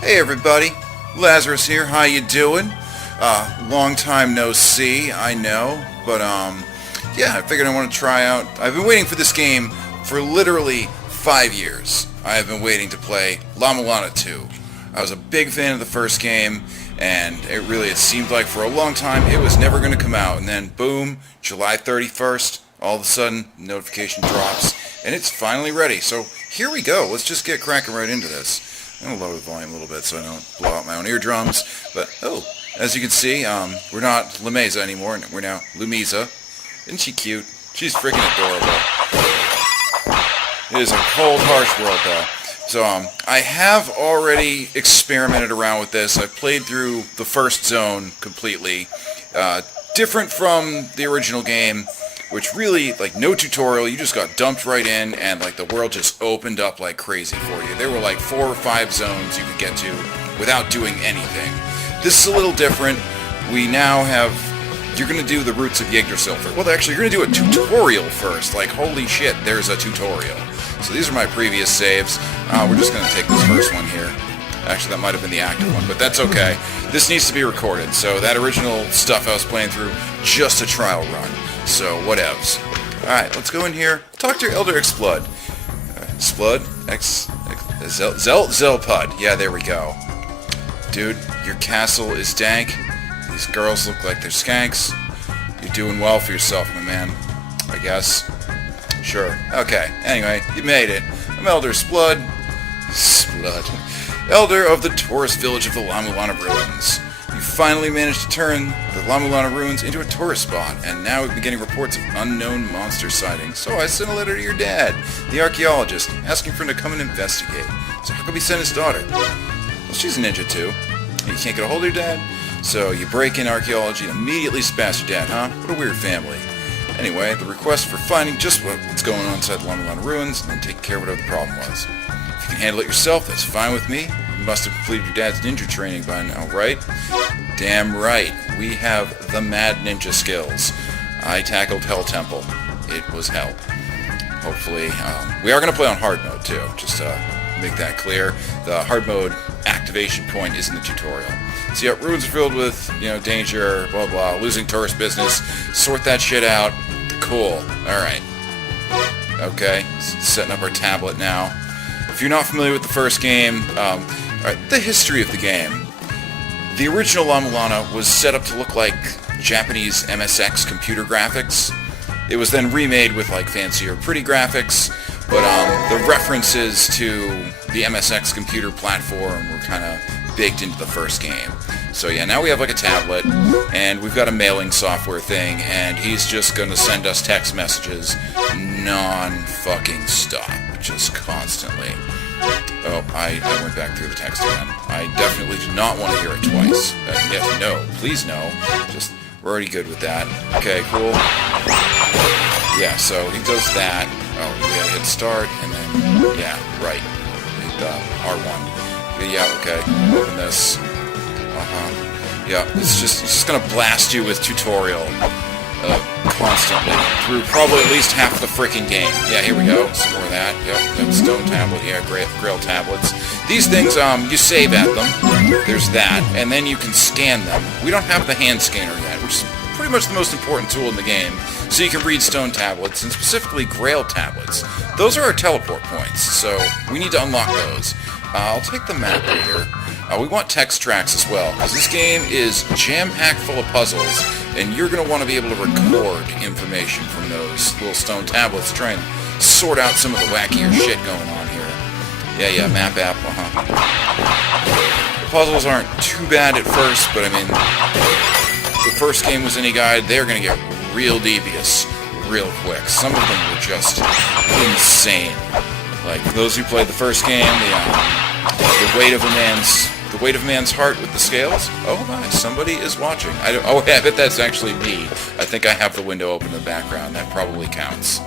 Hey everybody, Lazerous here. How you doing? Long time no see, I know, but yeah, I figured I want to try out. I've been waiting for this game for literally 5 years. I have been waiting to play La-Mulana 2. I was a big fan of the first game, and it seemed like for a long time it was never going to come out, and then boom, July 31st, all of a sudden, notification drops, and it's finally ready. So here we go. Let's just get cracking right into this. I'm going to lower the volume a little bit so I don't blow out my own eardrums. But, as you can see, we're not La Mesa anymore. We're now Lumisa. Isn't she cute? She's freaking adorable. It is a cold, harsh world, though. So, I have already experimented around with this. I've played through the first zone completely. Different from the original game, which really, like, no tutorial, you just got dumped right in, and, like, the world just opened up like crazy for you. There were, like, 4 or 5 zones you could get to without doing anything. This is a little different. We now have... You're going to do the roots of Yggdrasil first. Well, actually, you're going to do a tutorial first. Like, holy shit, there's a tutorial. So these are my previous saves. We're just going to take this first one here. Actually, that might have been the active one, but that's okay. This needs to be recorded, so that original stuff I was playing through, just a trial run. So, whatevs. Alright, let's go in here. Talk to your Elder Explode. Explode? Zelpud. Yeah, there we go. Dude, your castle is dank. These girls look like they're skanks. You're doing well for yourself, my man. I guess. Sure. Okay. Anyway, you made it. I'm Elder Splud. Elder of the tourist village of the La-Mulana Ruins. You finally managed to turn the La-Mulana Ruins into a tourist spot, and now we've been getting reports of unknown monster sightings. So I sent a letter to your dad, the archaeologist, asking for him to come and investigate. So how come he sent his daughter? Well, she's a ninja too. You can't get a hold of your dad? So you break in archaeology and immediately spaz your dad, huh? What a weird family. Anyway, the request for finding just what's going on inside the La-Mulana Ruins, and then taking care of whatever the problem was. If you can handle it yourself, that's fine with me. You must have completed your dad's ninja training by now, right? Damn right. We have the mad ninja skills. I tackled Hell Temple. It was hell. Hopefully, we are going to play on hard mode too, just to make that clear. The hard mode activation point is in the tutorial. So yeah, ruins are filled with, danger, blah blah, losing tourist business. Sort that shit out. Cool. Alright. Okay, setting up our tablet now. If you're not familiar with the first game, alright, the history of the game. The original La-Mulana was set up to look like Japanese MSX computer graphics. It was then remade with like fancier pretty graphics, but the references to the MSX computer platform were kind of baked into the first game. So yeah, now we have like a tablet, and we've got a mailing software thing, and he's just gonna send us text messages non-fucking stop, just constantly. Oh, I went back through the text again. I definitely do not want to hear it twice. Yes, no, please no. Just, we're already good with that. Okay, cool. Yeah, so he does that. Oh, we gotta hit start, and then, yeah, right. Hit R1. Yeah, okay. Open this. Yeah, it's just gonna blast you with tutorial constantly through probably at least half the freaking game. Yeah, here we go. Some more of that. Yep, stone tablet. Yeah, grail tablets. These things, you save at them. There's that, and then you can scan them. We don't have the hand scanner yet, which is pretty much the most important tool in the game. So you can read stone tablets, and specifically grail tablets. Those are our teleport points, so we need to unlock those. I'll take the map reader. We want text tracks as well, because this game is jam-packed full of puzzles, and you're going to want to be able to record information from those little stone tablets, try and sort out some of the wackier shit going on here. Yeah, map app, The puzzles aren't too bad at first, but I mean, the first game was any guide, they're going to get real devious real quick. Some of them were just insane. Like, for those who played the first game, the weight of a man's heart with the scales. Oh my, somebody is watching. I bet that's actually me. I think I have the window open in the background. That probably counts.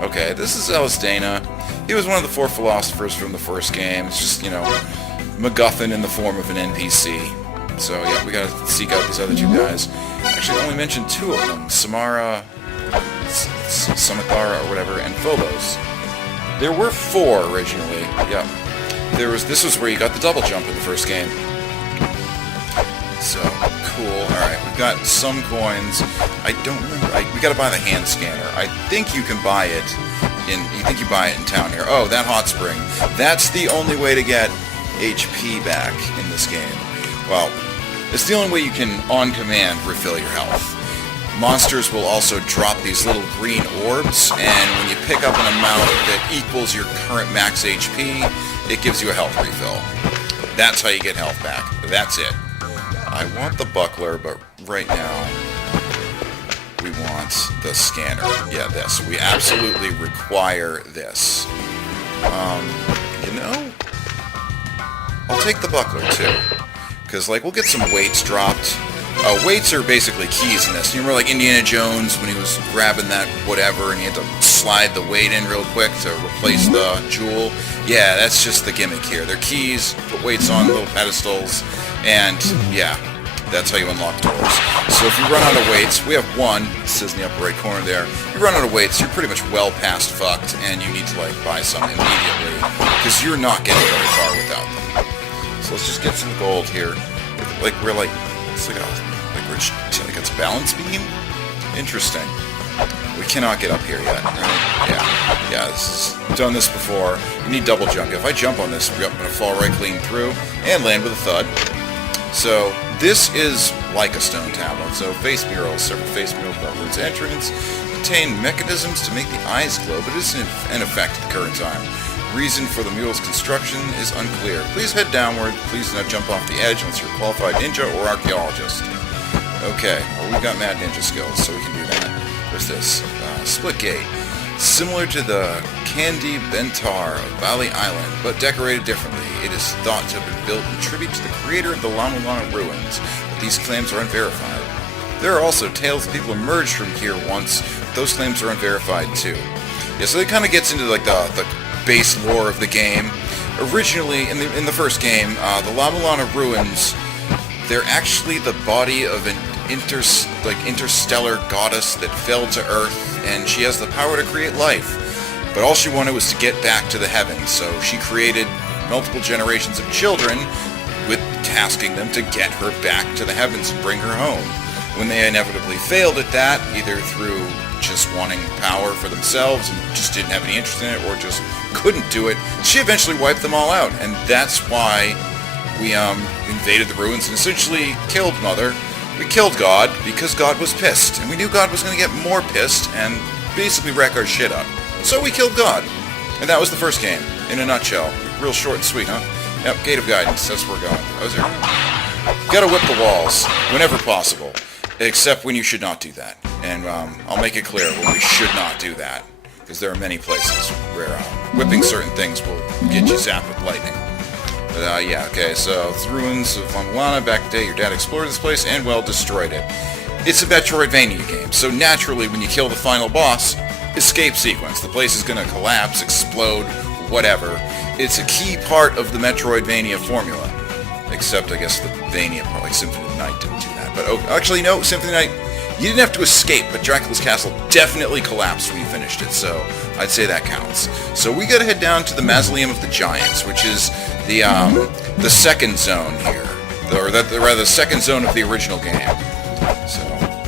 Okay, this is Dana. He was one of the 4 philosophers from the first game. It's just, MacGuffin in the form of an NPC. So yeah, we gotta seek out these other 2 guys. Actually, I only mentioned 2 of them. Samara, Samathara, or whatever, and Phobos. There were 4 originally. Yep. This was where you got the double jump in the first game. So, cool. Alright, we've got some coins. I don't remember. We gotta buy the hand scanner. I think you can buy it you buy it in town here. Oh, that hot spring. That's the only way to get HP back in this game. Well, it's the only way you can, on command, refill your health. Monsters will also drop these little green orbs, and when you pick up an amount that equals your current max HP, it gives you a health refill. That's how you get health back. That's it. I want the buckler, but right now we want the scanner. Yeah, this. We absolutely require this. You know, I'll take the buckler too. Because, like, we'll get some weights dropped. Weights are basically keys in this. You remember, like, Indiana Jones when he was grabbing that whatever and he had to slide the weight in real quick to replace the jewel? Yeah, that's just the gimmick here. They're keys, put weights on little pedestals, and, yeah, that's how you unlock doors. So if you run out of weights, we have one, it says in the upper right corner there, you run out of weights, you're pretty much well past fucked, and you need to, like, buy some immediately, because you're not getting very far without them. So let's just get some gold here. Like, we're like, it's like it's a balance beam? Interesting. We cannot get up here yet, right? Yeah, we've done this before. You need double jump. If I jump on this, I'm going to fall right clean through and land with a thud. So, this is like a stone tablet. So, face murals, several face murals about room's entrance, contain mechanisms to make the eyes glow, but it isn't in effect at the current time. Reason for the mural's construction is unclear. Please head downward. Please do not jump off the edge unless you're a qualified ninja or archaeologist. Okay, well, we've got mad ninja skills, so we can do that. Where's this? Split gate. Similar to the Candy Bentar of Valley Island, but decorated differently. It is thought to have been built in tribute to the creator of the La-Mulana ruins, but these claims are unverified. There are also tales of people emerged from here once, but those claims are unverified too. Yeah, so it kind of gets into like the base lore of the game. Originally, in the first game, the La-Mulana ruins, they're actually the body of an interstellar goddess that fell to Earth, and she has the power to create life. But all she wanted was to get back to the heavens, so she created multiple generations of children with tasking them to get her back to the heavens and bring her home. When they inevitably failed at that, either through just wanting power for themselves and just didn't have any interest in it, or just couldn't do it, she eventually wiped them all out, and that's why we invaded the ruins and essentially killed Mother. We killed God because God was pissed, and we knew God was going to get more pissed and basically wreck our shit up. So we killed God. And that was the first game, in a nutshell. Real short and sweet, huh? Yep, Gate of Guidance, that's where we're going. Gotta whip the walls, whenever possible. Except when you should not do that. And I'll make it clear when we should not do that. Because there are many places where whipping certain things will get you zapped with lightning. But yeah, okay, so it's the ruins of La-Mulana. Back in the day, your dad explored this place and, well, destroyed it. It's a Metroidvania game, so naturally, when you kill the final boss, escape sequence. The place is going to collapse, explode, whatever. It's a key part of the Metroidvania formula. Except, I guess, the Vania part, like Symphony of the Night didn't do that. But, oh, actually, no, Symphony of the Night, you didn't have to escape, but Dracula's castle definitely collapsed when you finished it, so I'd say that counts. So we gotta head down to the Mausoleum of the Giants, which is the second zone here. Or rather, the second zone of the original game. So,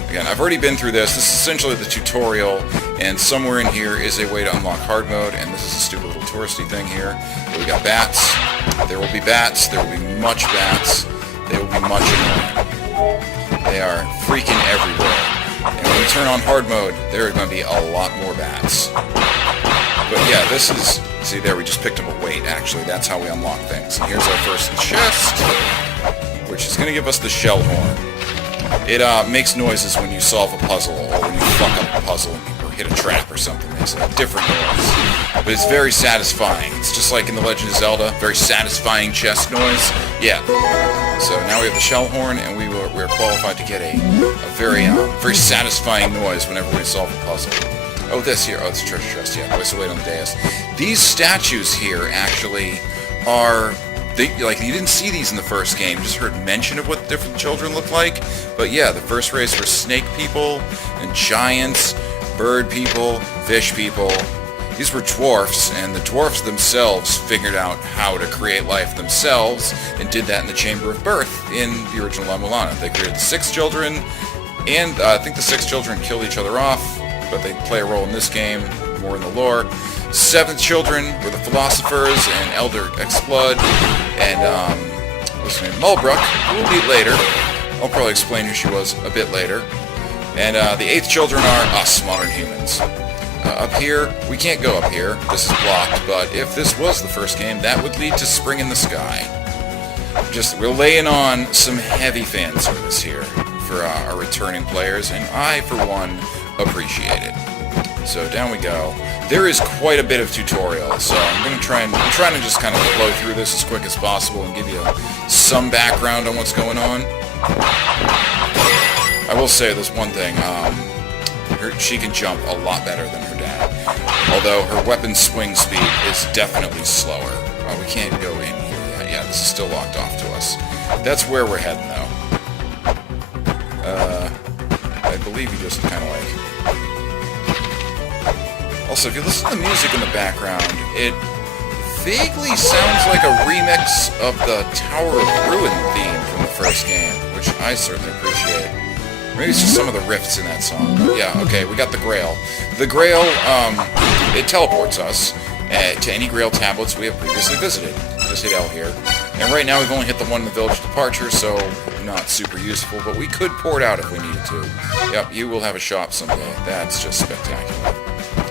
again, I've already been through this. This is essentially the tutorial, and somewhere in here is a way to unlock hard mode, and this is a stupid little touristy thing here. We got bats. There will be bats. There will be much bats. They will be much annoying. They are freaking everywhere. And when we turn on hard mode, there are going to be a lot more bats. But yeah, this is... See there, we just picked up a weight, actually. That's how we unlock things. And here's our first chest, which is going to give us the shell horn. It makes noises when you solve a puzzle, or when you fuck up a puzzle, or hit a trap or something. It makes a different noise. But it's very satisfying. It's just like in The Legend of Zelda, very satisfying chest noise. Yeah. So now we have the shell horn, and we are qualified to get a very satisfying noise whenever we solve a puzzle. Oh, this here. Oh, it's a treasure chest. Yeah, place to wait on the dais. These statues here actually are... Like, you didn't see these in the first game. You just heard mention of what different children look like. But yeah, the first race were snake people, and giants, bird people, fish people. These were dwarfs, and the dwarfs themselves figured out how to create life themselves, and did that in the Chamber of Birth in the original La-Mulana. They created the 6 children, and I think the 6 children killed each other off, but they play a role in this game, more in the lore. 7 children were the philosophers, and Elder Explode, and what's her name? Mulbrook, who we'll meet later. I'll probably explain who she was a bit later. And the 8th children are us, modern humans. Up here, we can't go up here. This is blocked, but if this was the first game, that would lead to Spring in the Sky. We're laying on some heavy fan service here for our returning players, and I, for one, appreciate it. So down we go. There is quite a bit of tutorial, so I'm trying to just kind of flow through this as quick as possible and give you some background on what's going on. I will say this one thing, she can jump a lot better than her dad, although her weapon swing speed is definitely slower. We can't go in here yet. Yeah, this is still locked off to us. That's where we're heading, though. I believe you just kind of like... Also, if you listen to the music in the background, it vaguely sounds like a remix of the Tower of Ruin theme from the first game, which I certainly appreciate. Maybe it's just some of the riffs in that song. But yeah, okay, we got the Grail. The Grail, it teleports us to any Grail tablets we have previously visited. Just hit L here. And right now we've only hit the one in the Village Departure, so not super useful, but we could port out if we needed to. Yep, you will have a shop someday. That's just spectacular.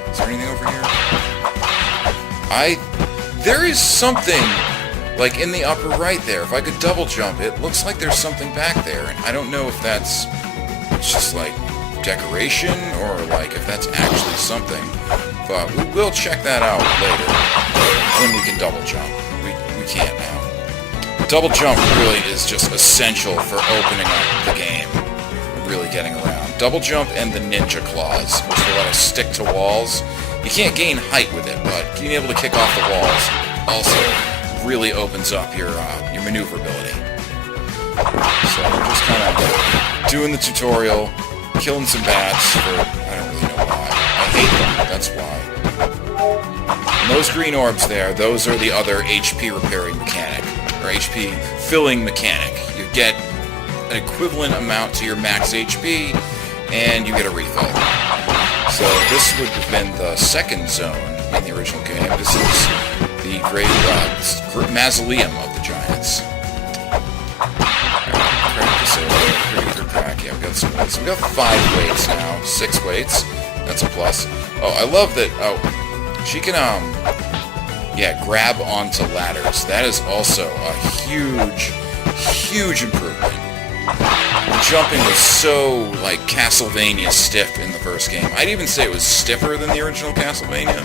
Is there anything over here? There is something, like in the upper right there. If I could double jump, it looks like there's something back there. And I don't know if that's just like decoration or like if that's actually something. But we will check that out later when we can double jump. We can't now. Double jump really is just essential for opening up the game. Really getting around. Double jump and the ninja claws, which will let us stick to walls. You can't gain height with it, but being able to kick off the walls also really opens up your maneuverability. So we're just kind of doing the tutorial, killing some bats for, I don't really know why. I hate them, that's why. And those green orbs there, those are the other HP repairing mechanic, or HP filling mechanic. You get an equivalent amount to your max HP, and you get a refill. So this would have been the second zone in the original game. This is the great mausoleum of the giants. Crack this over. Pretty good crack. Yeah, we got some weights. We got 5 weights now. 6 weights. That's a plus. Oh, I love that. Oh, she can grab onto ladders. That is also a huge improvement. The jumping was so, like, Castlevania stiff in the first game. I'd even say it was stiffer than the original Castlevania.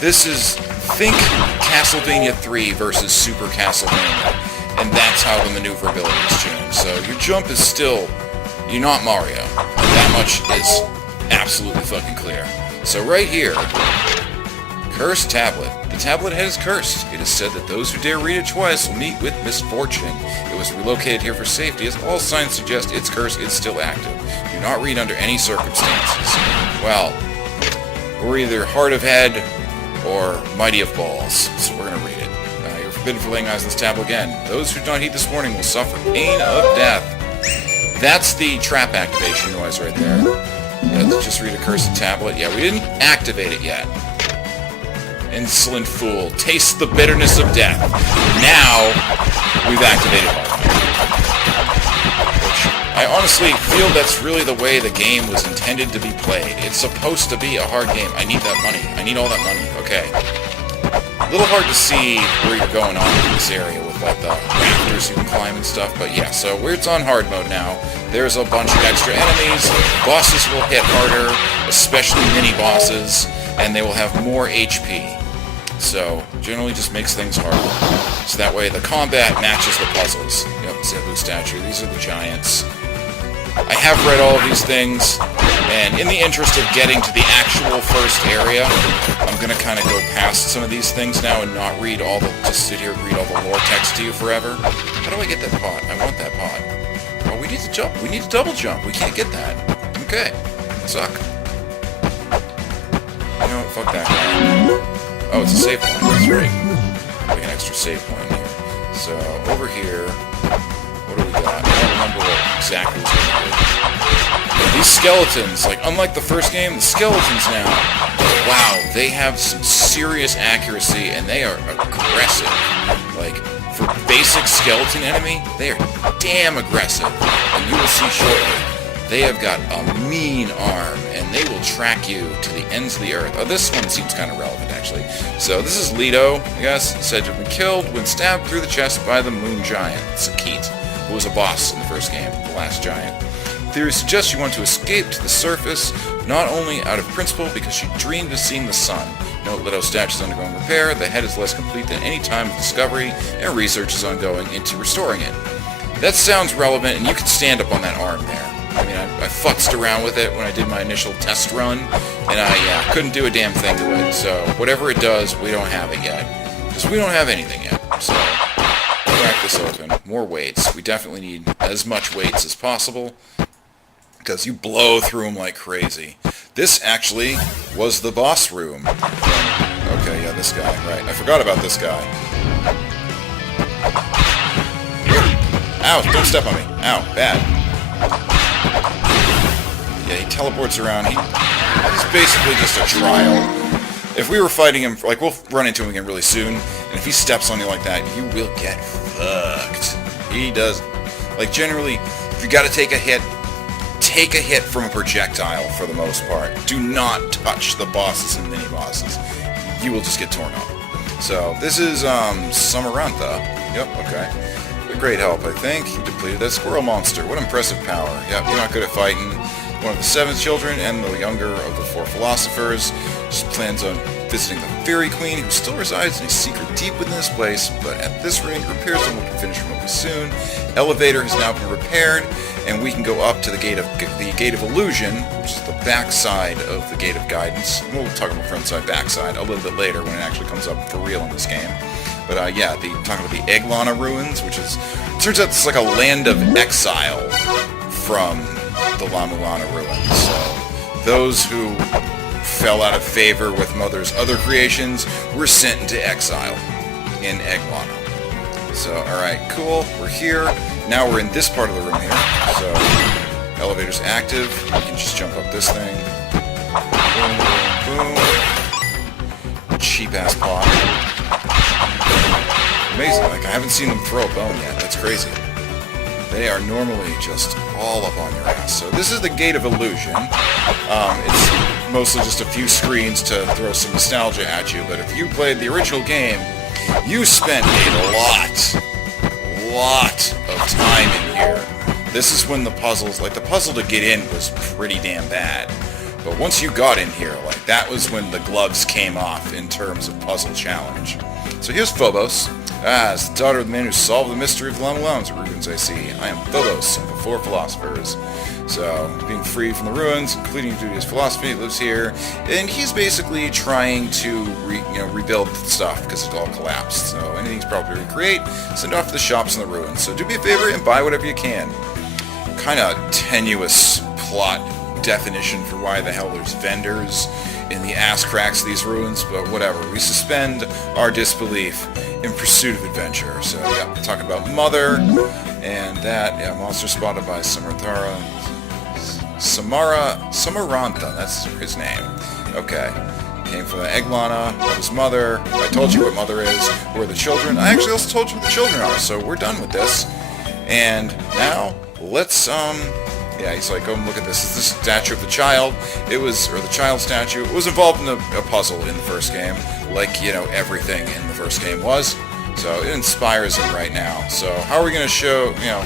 This is, think Castlevania 3 versus Super Castlevania, and that's how the maneuverability has changed. So your jump is still, you're not Mario. That much is absolutely fucking clear. So right here, Cursed Tablet. The tablet head is cursed. It is said that those who dare read it twice will meet with misfortune. It was relocated here for safety, as all signs suggest its curse is still active. Do not read under any circumstances. Well, we're either Heart of Head or Mighty of Balls, so we're going to read it. You're forbidden for laying eyes on this tablet again. Those who do not heed this warning will suffer pain of death. That's the trap activation noise right there. Yeah, let's just read a cursed tablet. Yeah, we didn't activate it yet. Insolent fool, taste the bitterness of death. Now, we've activated Heart. Which I honestly feel that's really the way the game was intended to be played. It's supposed to be a hard game. I need that money. I need all that money. Okay. A little hard to see where you're going on in this area with like the rafters you can climb and stuff, but yeah, so it's on hard mode now. There's a bunch of extra enemies. Bosses will hit harder, especially mini-bosses, and they will have more HP. So, generally just makes things harder. So that way the combat matches the puzzles. Yep, Zebu statue. These are the giants. I have read all of these things, and in the interest of getting to the actual first area, I'm going to kind of go past some of these things now and not read all the... just sit here and read all the lore text to you forever. How do I get that pot? I want that pot. Oh, we need to jump. We need to double jump. We can't get that. Okay. Suck. You know what? Fuck that guy. Oh, it's a save point. That's right. Like an extra save point here. So, over here, what do we got? I don't remember what exactly was going to do. These skeletons, like, unlike the first game, the skeletons now, wow, they have some serious accuracy, and they are aggressive. Like, for basic skeleton enemy, they are damn aggressive. And you will see shortly, they have got a mean arm, and they will track you to the ends of the earth. Oh, this one seems kind of relevant, actually. So, this is Leto, I guess, said to have been killed when stabbed through the chest by the moon giant, Sakit, who was a boss in the first game, the last giant. Theory suggests you want to escape to the surface, not only out of principle, because she dreamed of seeing the sun. Note Leto's statue is undergoing repair, the head is less complete than any time of discovery, and research is ongoing into restoring it. That sounds relevant, and you can stand up on that arm there. I mean, I futzed around with it when I did my initial test run, and I couldn't do a damn thing to it. So, whatever it does, we don't have it yet. Because we don't have anything yet. So, crack this open. More weights. We definitely need as much weights as possible, because you blow through them like crazy. This actually was the boss room. Okay, yeah, this guy. Right, I forgot about this guy. Ow, don't step on me. Ow, bad. Yeah, he teleports around. He's basically just a trial. If we were fighting him, like, we'll run into him again really soon, and if he steps on you like that, you will get fucked. He does. Like, generally, if you gotta take a hit from a projectile for the most part. Do not touch the bosses and mini-bosses. You will just get torn up. So, this is, Samarantha. Yep, okay. A great help, I think. You depleted that squirrel monster. What impressive power. Yep, you're not good at fighting. One of the 7 children and the younger of the 4 philosophers. Just plans on visiting the Fairy Queen, who still resides in a secret deep within this place, but at this rate, repairs will be finished remotely soon. Elevator has now been repaired, and we can go up to the Gate of Illusion, which is the backside of the Gate of Guidance. We'll talk about frontside, backside a little bit later when it actually comes up for real in this game. But yeah, talking about the La-Mulana ruins, which is, turns out it's like a land of exile from the La-Mulana ruins. So those who fell out of favor with Mother's other creations were sent into exile in La-Mulana. So, alright, cool, we're here. Now we're in this part of the room here. So, elevator's active. You can just jump up this thing. Boom, boom, boom. Cheap-ass pot. Amazing, like, I haven't seen them throw a bone yet. That's crazy. They are normally just all up on your ass. So this is the Gate of Illusion. It's mostly just a few screens to throw some nostalgia at you, but if you played the original game, you spent a lot of time in here. This is when the puzzles, like the puzzle to get in was pretty damn bad. But once you got in here, like that was when the gloves came off in terms of puzzle challenge. So here's Phobos. As the daughter of the man who solved the mystery of the La-Mulana's ruins, I see. I am Phobos of the 4 philosophers. So, being freed from the ruins, completing duty as philosophy, lives here, and he's basically trying to rebuild stuff because it all collapsed. So anything he's probably recreate, send off to the shops in the ruins. So do me a favor and buy whatever you can. Kind of tenuous plot definition for why the hell there's vendors in the ass cracks of these ruins, but whatever. We suspend our disbelief in pursuit of adventure. So, yeah, talking about Mother, and that, yeah, monster spotted by Samarantha, that's his name. Okay. Came from the La-Mulana, his mother. I told you what Mother is. Who are the children? I actually also told you what the children are, so we're done with this. And now, let's, yeah, he's like, oh, look at this. It's the statue of the child. It was, or the child statue. It was involved in a puzzle in the first game, like, you know, everything in the first game was. So it inspires him right now. So how are we going to show, you know,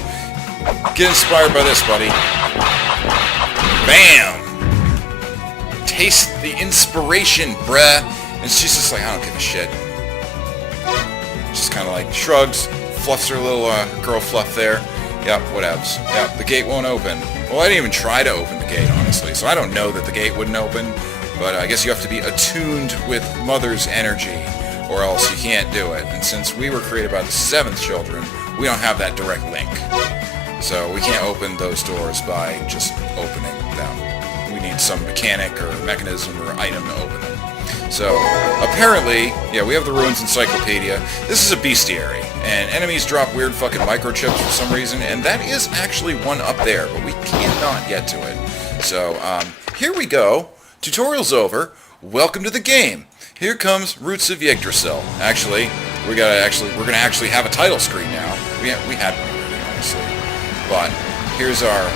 get inspired by this, buddy. Bam! Taste the inspiration, bruh. And she's just like, I don't give a shit. Just kind of like shrugs, fluffs her little girl fluff there. Yep, whatevs. Yep, the gate won't open. Well, I didn't even try to open the gate, honestly, so I don't know that the gate wouldn't open, but I guess you have to be attuned with Mother's energy, or else you can't do it. And since we were created by the 7th children, we don't have that direct link. So we can't open those doors by just opening them. We need some mechanic or mechanism or item to open them. So, apparently, yeah, we have the Ruins Encyclopedia. This is a bestiary, and enemies drop weird fucking microchips for some reason, and that is actually one up there, but we cannot get to it. So, here we go. Tutorial's over. Welcome to the game. Here comes Roots of Yggdrasil. Actually, we're gonna actually have a title screen now. We had one already, honestly. But here's our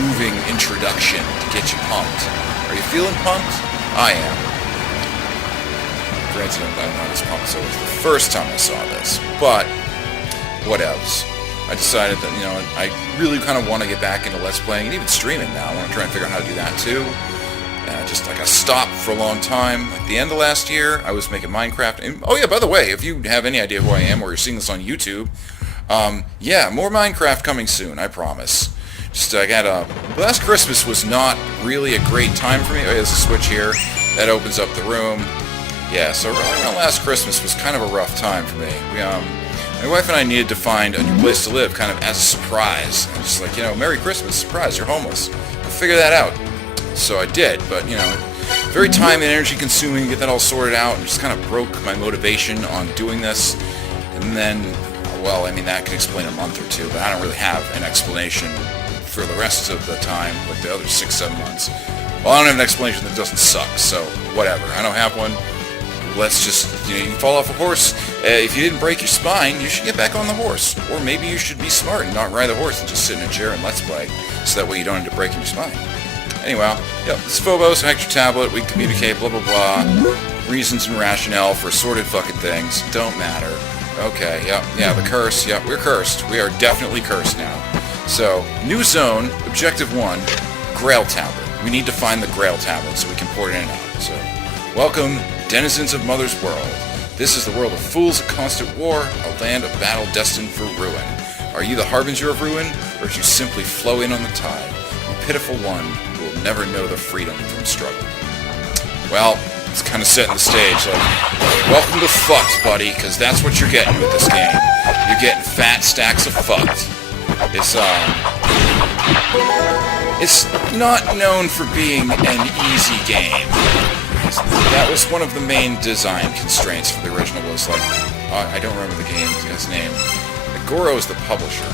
moving introduction to get you pumped. Are you feeling pumped? I am. Granted, I'm not as pumped as I was the first time I saw this, but what else? I decided that, I really kind of want to get back into Let's Playing and even streaming now. I want to try and figure out how to do that too. Just like I stopped for a long time. At the end of last year, I was making Minecraft. And, oh yeah, by the way, if you have any idea who I am or you're seeing this on YouTube, yeah, more Minecraft coming soon, I promise. Just, I got last Christmas was not really a great time for me. Oh, yeah, there's a switch here. That opens up the room. Yeah, so around last Christmas was kind of a rough time for me. My wife and I needed to find a new place to live kind of as a surprise. And just like, Merry Christmas, surprise, you're homeless. We'll figure that out. So I did, but, very time and energy consuming to get that all sorted out, and just kind of broke my motivation on doing this. And then, well, that could explain a month or two, but I don't really have an explanation for the rest of the time, like the other 6-7 months. Well, I don't have an explanation that doesn't suck, so whatever. I don't have one. Let's just, you fall off a horse. If you didn't break your spine, you should get back on the horse. Or maybe you should be smart and not ride the horse and just sit in a chair and Let's Play, so that way you don't end up breaking your spine. Anyway, yep, this is Phobos, an extra tablet, we can communicate, blah blah blah. Reasons and rationale for assorted fucking things. Don't matter. Okay, yeah, the curse, we're cursed. We are definitely cursed now. So, new zone, objective 1, Grail Tablet. We need to find the Grail Tablet so we can port it in and out. So, welcome, denizens of Mother's World. This is the world of fools at constant war, a land of battle destined for ruin. Are you the harbinger of ruin, or do you simply flow in on the tide? You pitiful one who will never know the freedom from struggle. Well, it's kind of setting the stage, like, welcome to fucked, buddy, because that's what you're getting with this game. You're getting fat stacks of fucked. It's not known for being an easy game. That was one of the main design constraints for the original, was like, I don't remember the guy's name. Goro is the publisher.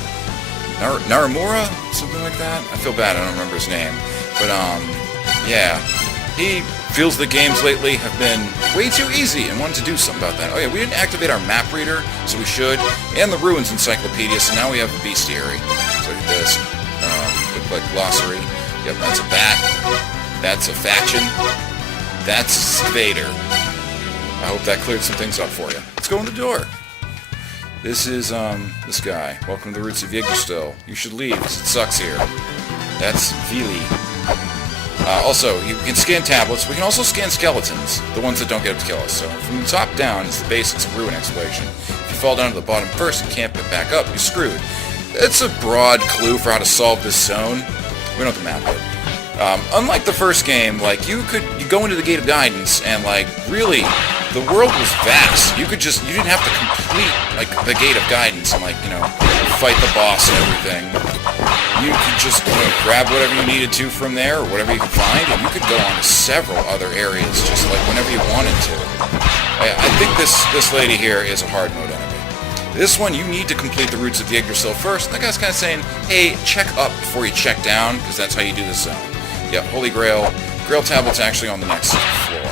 Naramura? Something like that? I feel bad, I don't remember his name. But, yeah. He feels the games lately have been way too easy and wanted to do something about that. Oh yeah, we didn't activate our map reader, so we should. And the Ruins Encyclopedia, so now we have the bestiary. So look at this. Look like glossary. Yep, that's a bat. That's a faction. That's Vader. I hope that cleared some things up for you. Let's go in the door. This is, this guy. Welcome to the Roots of Yggdrasil. You should leave, because it sucks here. That's Vili. Also, you can scan tablets. We can also scan skeletons, the ones that don't get up to kill us. So, from the top down is the basics of ruin exploration. If you fall down to the bottom first and can't get back up, you're screwed. It's a broad clue for how to solve this zone. We don't have to map it. Unlike the first game, like, you go into the Gate of Guidance, and, like, really, the world was vast. You didn't have to complete, like, the Gate of Guidance and, like, fight the boss and everything. You could just, grab whatever you needed to from there, or whatever you could find, and you could go on to several other areas, just, like, whenever you wanted to. I think this lady here is a hard mode enemy. This one, you need to complete the Roots of Yggdrasil first. That guy's kind of saying, hey, check up before you check down, because that's how you do this zone. Yep, Holy Grail. Grail Tablet's actually on the next floor.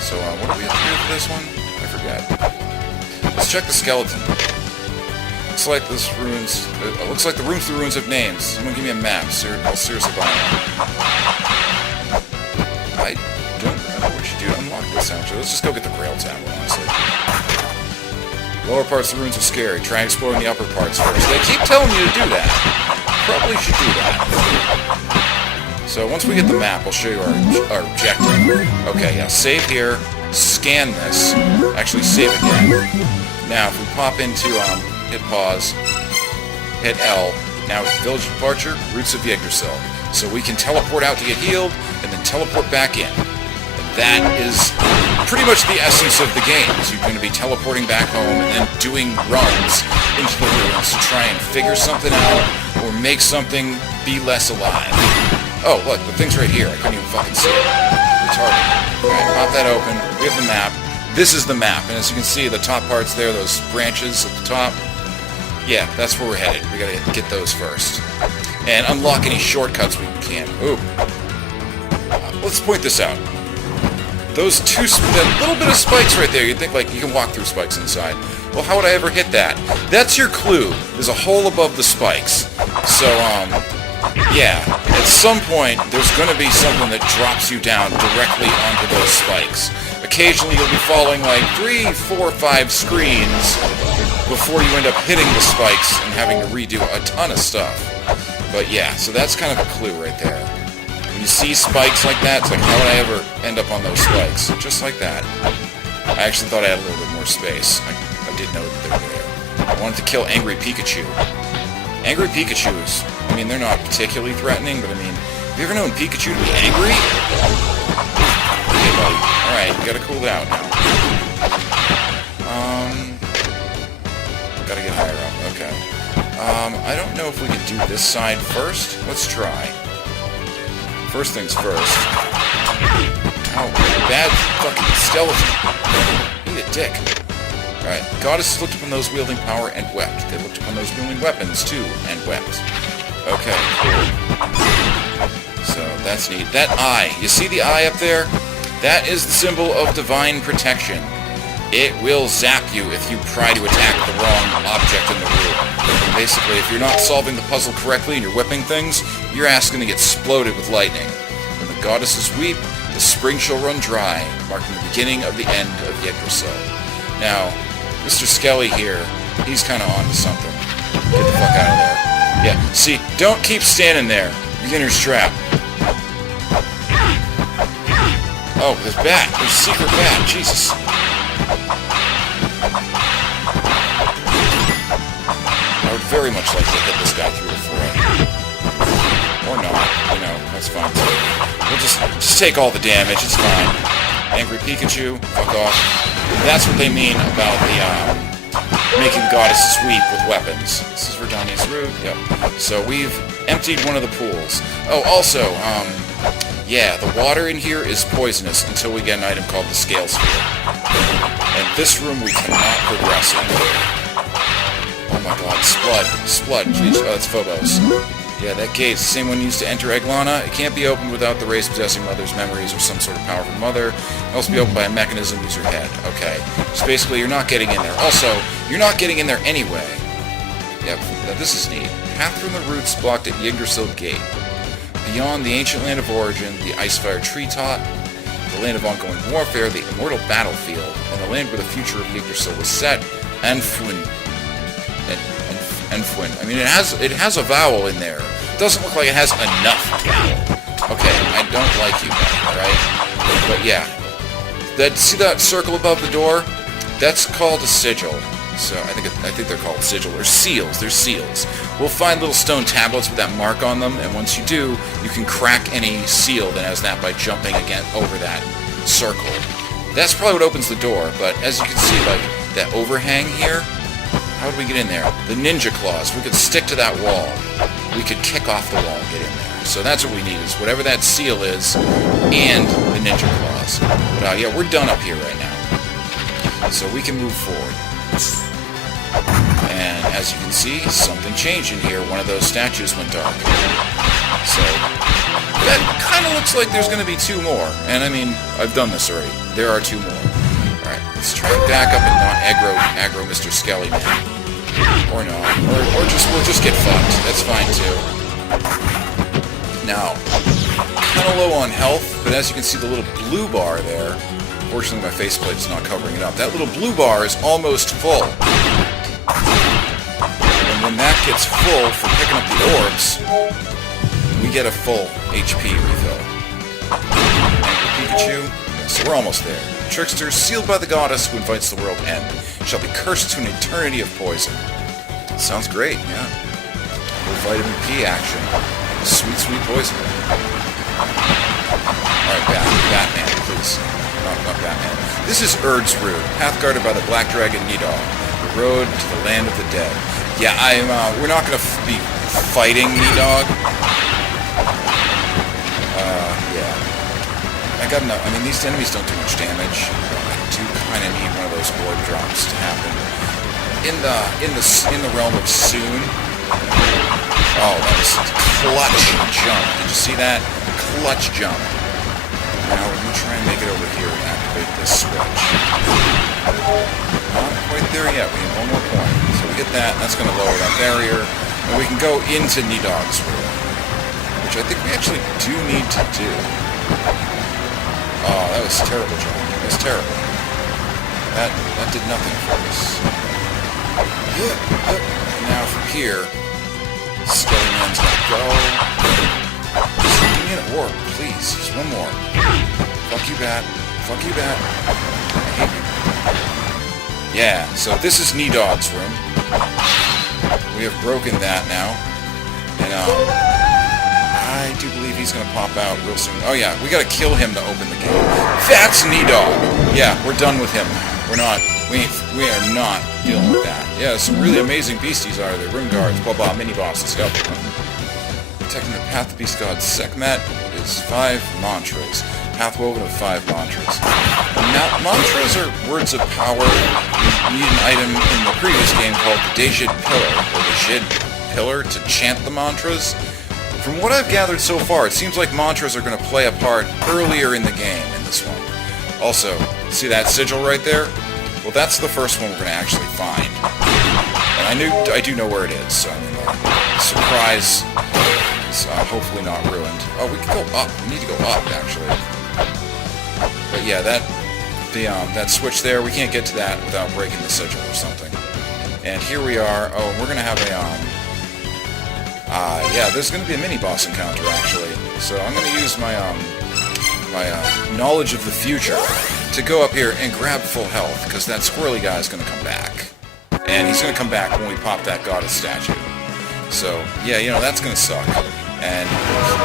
So, what do we have to do for this one? I forget. Let's check the skeleton. Looks like this ruins... It looks like the rooms to the ruins have names. Someone give me a map. I'll seriously buy it. I don't know what you do to unlock this, actually. Let's just go get the Grail Tablet, honestly. Lower parts of the ruins are scary. Try exploring the upper parts first. They keep telling you to do that. Probably should do that. So once we get the map, I'll show you our objective. Okay, yeah, save here, scan this, actually save again. Now, if we pop into, hit pause, hit L, now Village Departure, Roots of Yggdrasil. So we can teleport out to get healed, and then teleport back in. And that is pretty much the essence of the game, is you're going to be teleporting back home and then doing runs into the ruins to try and figure something out, or make something be less alive. Oh, look, the thing's right here. I couldn't even fucking see it. retarded. Alright, pop that open. We have the map. This is the map, and as you can see, the top parts there, those branches at the top, yeah, that's where we're headed. We gotta get those first. And unlock any shortcuts we can. Ooh. Let's point this out. Those that little bit of spikes right there, you'd think, like, you can walk through spikes inside. Well, how would I ever hit that? That's your clue. There's a hole above the spikes. So, yeah, at some point, there's going to be something that drops you down directly onto those spikes. Occasionally, you'll be following like 3, 4, 5 screens before you end up hitting the spikes and having to redo a ton of stuff. But yeah, so that's kind of a clue right there. When you see spikes like that, it's like, how would I ever end up on those spikes? Just like that. I actually thought I had a little bit more space. I did know that they were there. I wanted to kill Angry Pikachu. Angry Pikachus, I mean, they're not particularly threatening, but I mean, have you ever known Pikachu to be angry? Okay, buddy. Alright, you gotta cool down now. Gotta get higher up, okay. I don't know if we can do this side first. Let's try. First things first. Oh, bad fucking skeleton. Eat a dick. Alright, goddesses looked upon those wielding power and wept. They looked upon those wielding weapons, too, and wept. Okay, cool. So, that's neat. That eye, you see the eye up there? That is the symbol of divine protection. It will zap you if you try to attack the wrong object in the room. Basically, if you're not solving the puzzle correctly and you're whipping things, your ass is going to get exploded with lightning. When the goddesses weep, the spring shall run dry, marking the beginning of the end of Yggdrasil. Now, Mr. Skelly here, he's kind of on to something. Get the fuck out of there. Yeah, see, don't keep standing there. Beginner's trap. Oh, there's bat. There's a secret bat. Jesus. I would very much like to hit this guy through the floor. Or not. You know, that's fine too. We'll just take all the damage. It's fine. Angry Pikachu, fuck off. That's what they mean about the, making the goddesses weep with weapons. This is Verdania's root. Yep. So we've emptied one of the pools. Oh, also, yeah, the water in here is poisonous until we get an item called the Scale Sphere. And this room we cannot progress in. Oh my god, Splud, please. Oh, that's Phobos. Yeah, that gate's the same one used to enter La-Mulana. It can't be opened without the race possessing mother's memories or some sort of powerful mother. It can also be opened by a mechanism, use your head. Okay. So basically, you're not getting in there. Also, you're not getting in there anyway. Yep, this is neat. Path from the roots blocked at Yggdrasil Gate. Beyond the ancient land of origin, the Icefire Treetop, the land of ongoing warfare, the immortal battlefield, and the land where the future of Yggdrasil was set, Anfuin. I mean, it has a vowel in there. It doesn't look like it has enough vowel. Okay, I don't like you, alright? But yeah. See that circle above the door? That's called a sigil. So I think they're called sigil, or seals. They're seals. We'll find little stone tablets with that mark on them, and once you do, you can crack any seal that has that by jumping again over that circle. That's probably what opens the door, but as you can see, like, that overhang here, how do we get in there? The ninja claws. We could stick to that wall. We could kick off the wall and get in there. So that's what we need, is whatever that seal is, and the ninja claws. But yeah, we're done up here right now. So we can move forward. And as you can see, something changed in here. One of those statues went dark. So that kind of looks like there's going to be 2 more. And I mean, I've done this already. There are 2 more. Alright, let's try and back up and not aggro Mr. Skelly Man. Or not. Or we'll just get fucked. That's fine too. Now, kind of low on health, but as you can see the little blue bar there, fortunately my faceplate is not covering it up. That little blue bar is almost full. And when that gets full for picking up the orbs, we get a full HP refill. Angry Pikachu. So we're almost there. Trickster, sealed by the goddess who invites the world end, shall be cursed to an eternity of poison. Sounds great, yeah. A little vitamin P action. Sweet, sweet poison. Alright, Batman, please. Not Batman. This is Erd's Route, path guarded by the Black Dragon Nidog, the road to the land of the dead. Yeah, we're not gonna be fighting Nidog. Yeah. I got enough. I mean, these enemies don't do much damage. I do kind of need one of those orb drops to happen. In the realm of soon. Oh, that was clutch jump. Did you see that? Clutch jump. Now we're going to try and make it over here and activate this switch. Not quite there yet. We need one more point. So we get that, and that's going to lower that barrier. And we can go into Nidog's room, which I think we actually do need to do. Oh, that was terrible, John. That was terrible. That did nothing for us. And now from here, Skelly Man's gonna go. Just give me an orb, please. Just one more. Fuck you, Bat. Fuck you, Bat. I hate you. Yeah, so this is Nidog's room. We have broken that now. And, I do believe he's gonna pop out real soon. Oh yeah, we gotta kill him to open the game. That's Nidog! Yeah, we're done with him. We are not dealing with that. Yeah, some really amazing beasties are there. Room guards, blah blah, mini bosses. Yep. Protecting the path of beast god Sekhmet is 5 mantras. Path woven of 5 mantras. Now, mantras are words of power. You need an item in the previous game called the Dejid Pillar, or the Jid Pillar, to chant the mantras. From what I've gathered so far, it seems like mantras are going to play a part earlier in the game in this one. Also, see that sigil right there? Well, that's the first one we're going to actually find. And I do know where it is, so I mean, the surprise is hopefully not ruined. Oh, we can go up. We need to go up, actually. But yeah, that switch there, we can't get to that without breaking the sigil or something. And here we are. Oh, we're going to have yeah, there's going to be a mini-boss encounter, actually. So I'm going to use my knowledge of the future to go up here and grab full health, because that squirrely guy is going to come back. And he's going to come back when we pop that goddess statue. So, yeah, you know, that's going to suck. And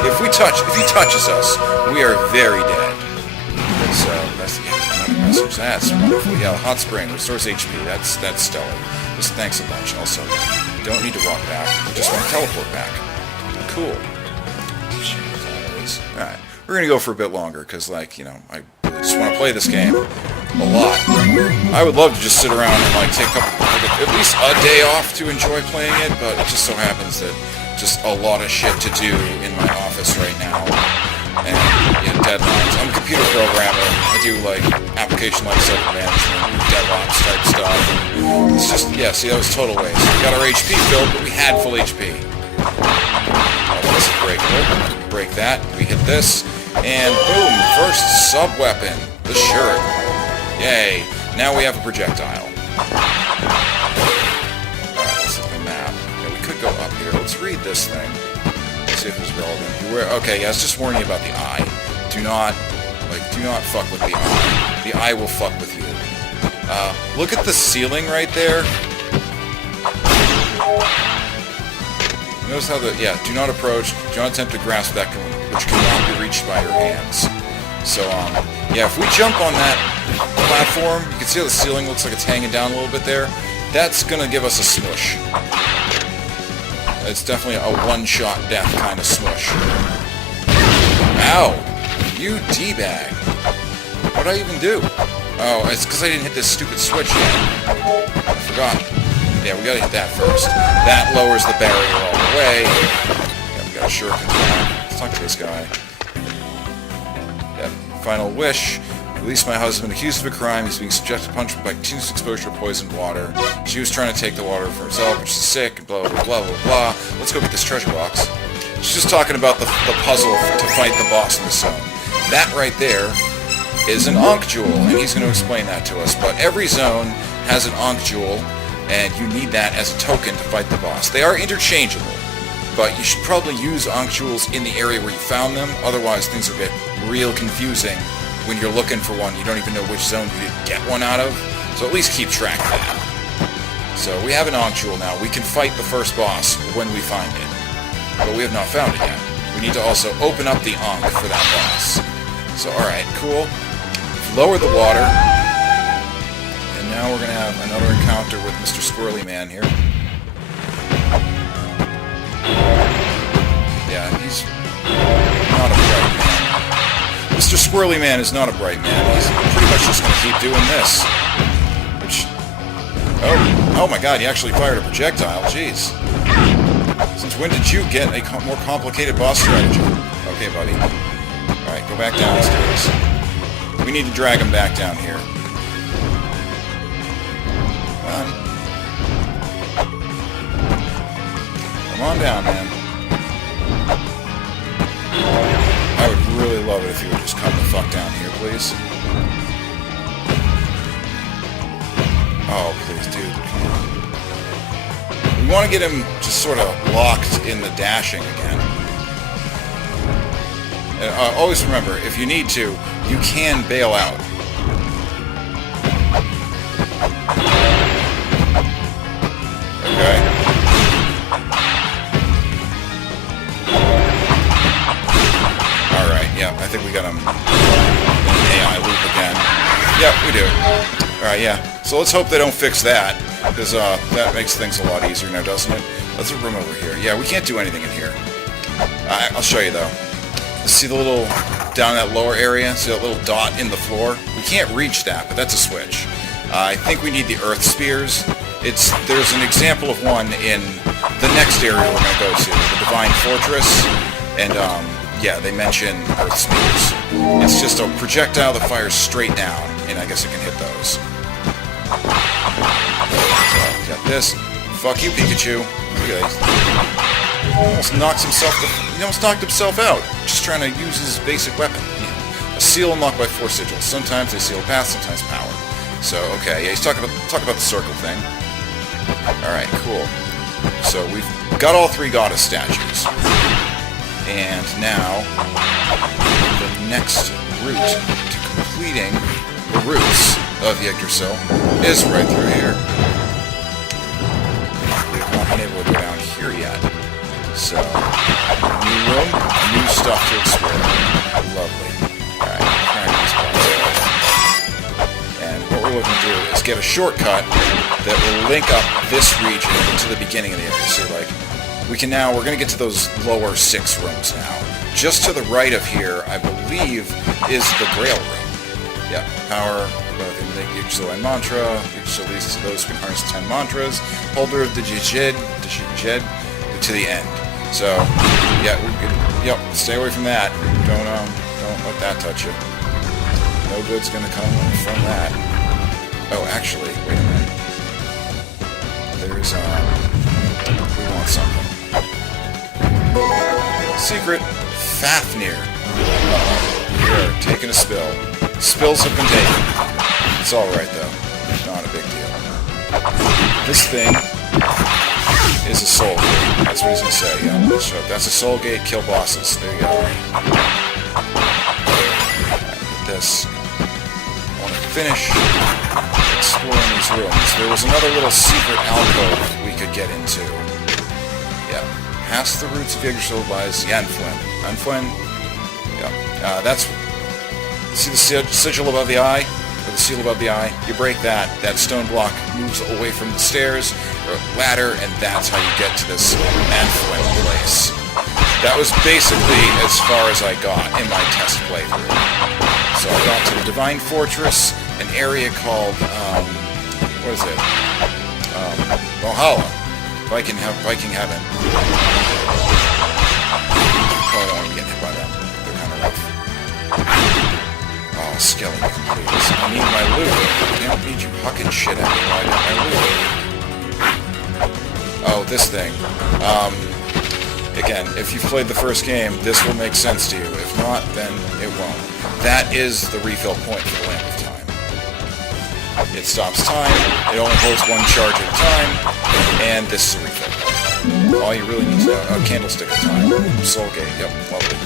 if he touches us, we are very dead. So, that's another message. That's wonderful. Yeah, hot spring restores HP. That's stellar. Just thanks a bunch. Also, you don't need to walk back. You just want to teleport back. Cool. Alright. We're going to go for a bit longer, because, like, you know, I really just want to play this game a lot. I would love to just sit around and, like, take at least a day off to enjoy playing it, but it just so happens that just a lot of shit to do in my office right now. And, yeah, deadlines. I'm a computer programmer. I do, like, application lifecycle management, DevOps type stuff. It's just, yeah, see, that was total waste. We got our HP filled, but we had full HP. Oh, this is breakable. Break that. We hit this. And boom, first sub-weapon, the shirt. Yay. Now we have a projectile. Alright, let's look at the map. Yeah, we could go up here. Let's read this thing. See if it's relevant. Okay, yeah, it's just warning you about the eye. Do not fuck with the eye. The eye will fuck with you. Look at the ceiling right there. Notice how do not approach, do not attempt to grasp that which cannot be reached by your hands. So, yeah, if we jump on that platform, you can see how the ceiling looks like it's hanging down a little bit there. That's gonna give us a smush. It's definitely a one-shot death kind of smush. Ow! You D-bag. What'd I even do? Oh, it's because I didn't hit this stupid switch yet. I forgot. Yeah, we gotta hit that first. That lowers the barrier all the way. Yeah, we got a shuriken down. Let's talk to this guy. Yeah, final wish. Release my husband, accused of a crime. He's being subjected to punishment by continuous exposure to poisoned water. She was trying to take the water for herself, but she's sick, and blah, blah, blah, blah, blah. Let's go get this treasure box. She's just talking about the puzzle to fight the boss in the zone. That right there is an Ankh Jewel, and he's going to explain that to us. But every zone has an Ankh Jewel, and you need that as a token to fight the boss. They are interchangeable, but you should probably use Ankh Jewels in the area where you found them, otherwise things will get real confusing. When you're looking for one, you don't even know which zone you did get one out of, so at least keep track of that. So we have an Ankh Jewel now. We can fight the first boss when we find it, but we have not found it yet. We need to also open up the Ankh for that boss. So alright, cool. Lower the water, and now we're going to have another encounter with Mr. Squirrely Man here. Yeah, he's not a bright man. Mr. Squirrely Man is not a bright man. He's pretty much just going to keep doing this. Which... Oh my god, he actually fired a projectile. Jeez. Since when did you get a more complicated boss strategy? Okay, buddy. Alright, go back downstairs. We need to drag him back down here. Come on down, man. I would really love it if you would just come the fuck down here, please. Oh, please, dude. Come on. We want to get him just sort of locked in the dashing again. And, always remember, if you need to, you can bail out. Okay. Alright, yeah, I think we got him in an AI loop again. Yep, we do. Alright, yeah. So let's hope they don't fix that, because that makes things a lot easier now, doesn't it? Let's have room over here. Yeah, we can't do anything in here. I'll show you, though. See the little, down that lower area? See that little dot in the floor? We can't reach that, but that's a switch. I think we need the Earth Spears. There's an example of one in the next area we're going to go to, the Divine Fortress, and yeah, they mention Earth Spears. It's just a projectile that fires straight down, and I guess it can hit those. So, got this. Fuck you, Pikachu. Look at this. He almost knocked himself out, just trying to use his basic weapon. A seal unlocked by 4 sigils. Sometimes they seal path, sometimes power. So, okay, yeah, he's talking about the circle thing. Alright, cool. So, we've got all 3 goddess statues. And now, the next route to completing the roots of Yggdrasil is right through here. We've not been able to go down here yet. So, new room, new stuff to explore. Lovely. Alright, crack these boxes. And what we're looking to do is get a shortcut that will link up this region to the beginning of the area. So, like, we're going to get to those lower 6 rooms now. Just to the right of here, I believe, is the Grail room. Yeah, power, Yggdrasil and mantra. Yggdrasil leads to those who can harness 10 mantras. Holder of the Jed to the end. So, yeah, we're good. Yep, stay away from that. Don't let that touch you. No good's gonna come from that. Oh, actually, wait a minute. There's, we want something. Secret Fafnir. Here, taking a spill. Spills have been taken. It's alright, though. Not a big deal. This thing is a soul gate. That's what he's going to say. Yeah, so that's a soul gate, kill bosses. There you go. Right, with this, I want to finish exploring these rooms. There was another little secret alcove we could get into. Yeah. Past the roots of Yggdrasil lies Yanflin. Yanflin? Yeah. That's... See the sigil above the eye? Or the seal above the eye? You break that. That stone block moves away from the stairs, or ladder, and that's how you get to this Yanflin place. That was basically as far as I got in my test playthrough. So I got to the Divine Fortress, an area called, what is it? Valhalla. Viking Heaven. Probably don't want to get hit by them. They're kind of rough. Oh, skeleton, please. I need my loot. I don't need you hucking shit at me while I get my loot. Oh, this thing. Again, if you've played the first game, this will make sense to you. If not, then it won't. That is the refill point for the Lamp of Time. It stops time, it only holds 1 charge at a time, and this is a refill point. All you really need to know... Oh, Candlestick of Time. Soul Gate, yep, lovely.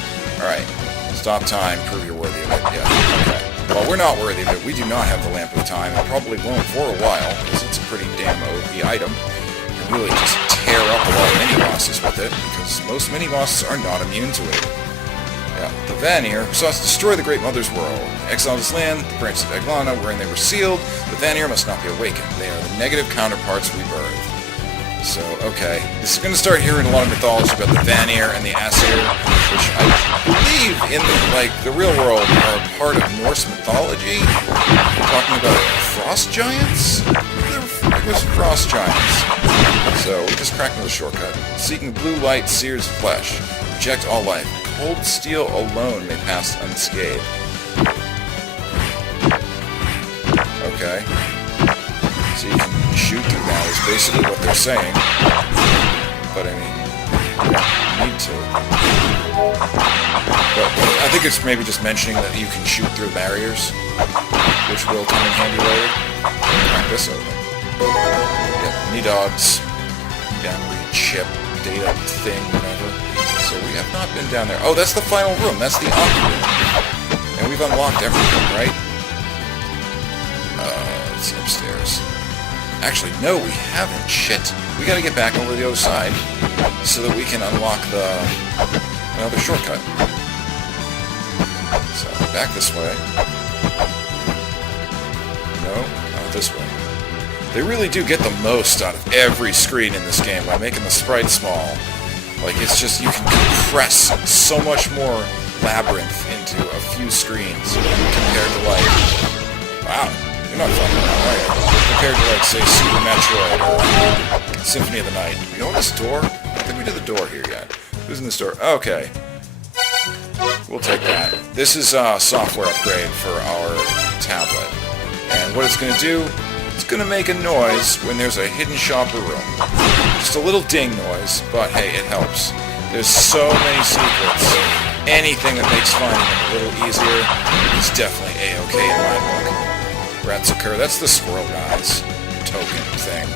Alright, stop time, prove you're worthy of it, yeah, okay. Well, we're not worthy of it. We do not have the Lamp of Time, and probably won't for a while, because it's a pretty damn OP item. You can really just tear up a lot of mini-bosses with it, because most mini-bosses are not immune to it. Yeah, the Vanir sought to destroy the Great Mother's world. Exiled this land, the branches of La-Mulana, wherein they were sealed, the Vanir must not be awakened. They are the negative counterparts we birth. So, okay. This is going to start hearing a lot of mythology about the Vanir and the Aesir, which I believe in, the real world are part of Norse mythology. We're talking about frost giants? It was frost giants. So, we just cracked another shortcut. Seeking blue light sears flesh. Reject all life. Cold steel alone may pass unscathed. Okay. So you can shoot through that is basically what they're saying. But I mean, you don't need to. But I think it's maybe just mentioning that you can shoot through barriers, which will come in handy later. Crack this open. Yeah, mini dogs. Memory chip, data thing, whatever. So we have not been down there. Oh, that's the final room. That's the Ankh room. And we've unlocked everything, right? It's upstairs. Actually, no, we haven't. Shit. We gotta get back over to the other side so that we can unlock another shortcut. So, back this way. No, not this way. They really do get the most out of every screen in this game by making the sprite small. Like, it's just, you can compress so much more labyrinth into a few screens compared to, wow, you're not fucking around, are you? Compared to, say, Super Metroid or Symphony of the Night. You know this door? I don't think we did the door here yet. Who's in this door? Okay. We'll take that. This is a software upgrade for our tablet. And what it's going to do, it's going to make a noise when there's a hidden shopper room. Just a little ding noise, but hey, it helps. There's so many secrets. Anything that makes finding them a little easier is definitely A-okay in my book. Rats occur. That's the squirrel guy's token thing.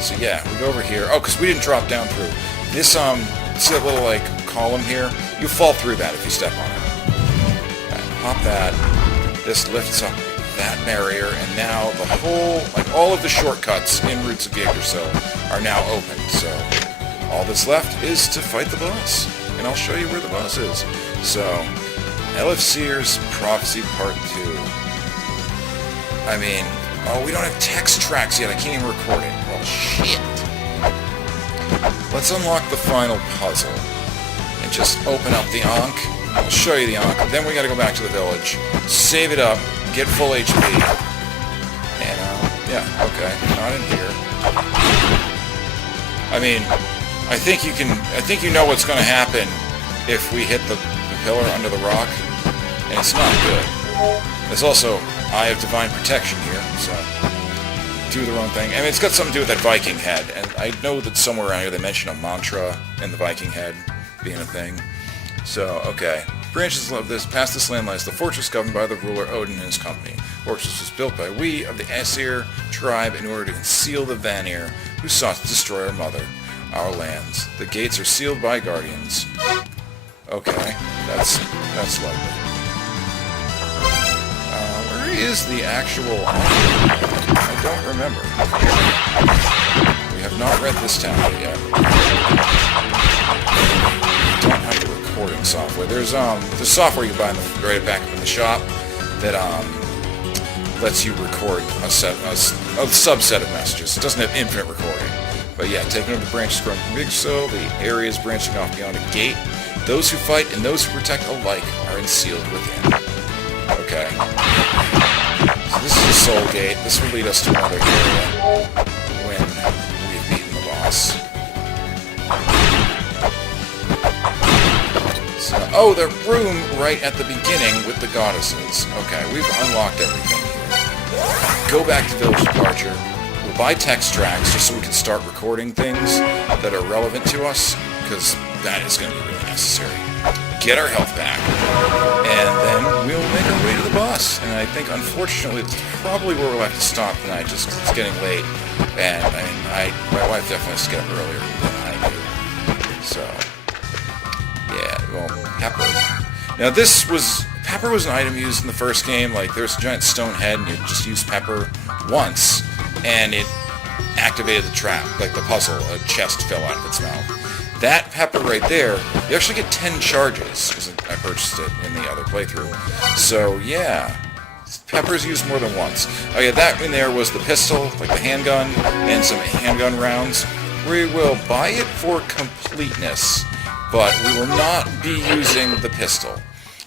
So yeah, we go over here. Oh, because we didn't drop down through. This, see that little, column here? You fall through that if you step on it. Okay, pop that. This lifts up that barrier, and now the whole, all of the shortcuts in Roots of Yggdrasil are now open. So all that's left is to fight the boss. And I'll show you where the boss is. So, Elifsir's Prophecy Part 2. I mean, oh, we don't have text tracks yet. I can't even record it. Well, shit. Let's unlock the final puzzle. And just open up the Ankh. I'll show you the Ankh. Then we gotta go back to the village. Save it up. Get full HP. And, yeah, okay. Not in here. I mean, I think you know what's gonna happen if we hit the pillar under the rock. And it's not good. There's also Eye of Divine Protection here, so do the wrong thing. I mean, it's got something to do with that Viking head, and I know that somewhere around here they mention a mantra in the Viking head being a thing. So, okay. Branches of this, past this land lies the fortress governed by the ruler Odin and his company. The fortress was built by we of the Aesir tribe in order to conceal the Vanir, who sought to destroy our mother, our lands. The gates are sealed by guardians. Okay, that's lovely. Where is the actual... I don't remember. We have not read this tablet yet. We don't have the recording software. There's software you buy right back in the shop that lets you record a subset of messages. It doesn't have infinite recording. But yeah, taking over the branches from Yggdrasil, the areas branching off beyond a gate. Those who fight and those who protect alike are ensealed within. Okay. So this is the Soul Gate. This will lead us to another area when we've beaten the boss. So, oh, the room right at the beginning with the goddesses. Okay, we've unlocked everything here. Go back to Village Departure. We'll buy text tracks just so we can start recording things that are relevant to us, because that is going to be really necessary. Get our health back, and then we'll make our way to the boss. And I think, unfortunately, it's probably where we'll have to stop tonight, just because it's getting late. And, I mean, my wife definitely has to get up earlier than I do. So, yeah, well, pepper. Now, pepper was an item used in the first game. Like, there's a giant stone head, and you just use pepper once, and it activated the trap, like the puzzle. A chest fell out of its mouth. That pepper right there, you actually get 10 charges, because I purchased it in the other playthrough. So, yeah, pepper's used more than once. Oh yeah, that in there was the pistol, like the handgun, and some handgun rounds. We will buy it for completeness, but we will not be using the pistol.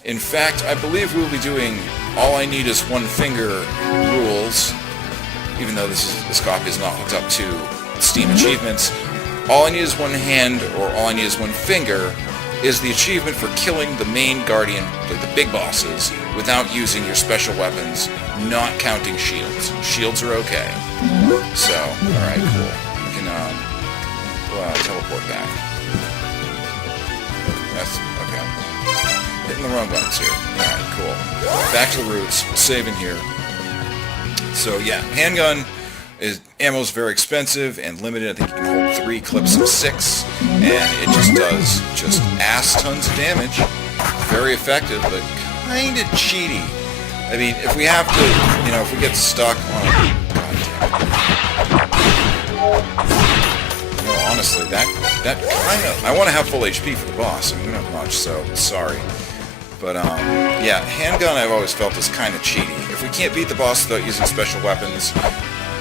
In fact, I believe we will be doing all I need is one finger rules, even though this copy is not hooked up to Steam achievements. All I need is one hand, or all I need is one finger, is the achievement for killing the main guardian, like the big bosses, without using your special weapons, not counting shields. Shields are okay. So, alright, cool. We can, teleport back. That's, okay. Hitting the wrong buttons here. Alright, cool. Back to the roots, saving here. So, yeah, handgun ammo's very expensive and limited. I think you can hold 3 clips of 6, and it just does just ass tons of damage. Very effective, but kind of cheaty. I mean, if we have to, if we get stuck on a... honestly, that kind of... I want to have full HP for the boss. I mean, we don't have much, so sorry. But, yeah, handgun I've always felt is kind of cheaty. If we can't beat the boss without using special weapons,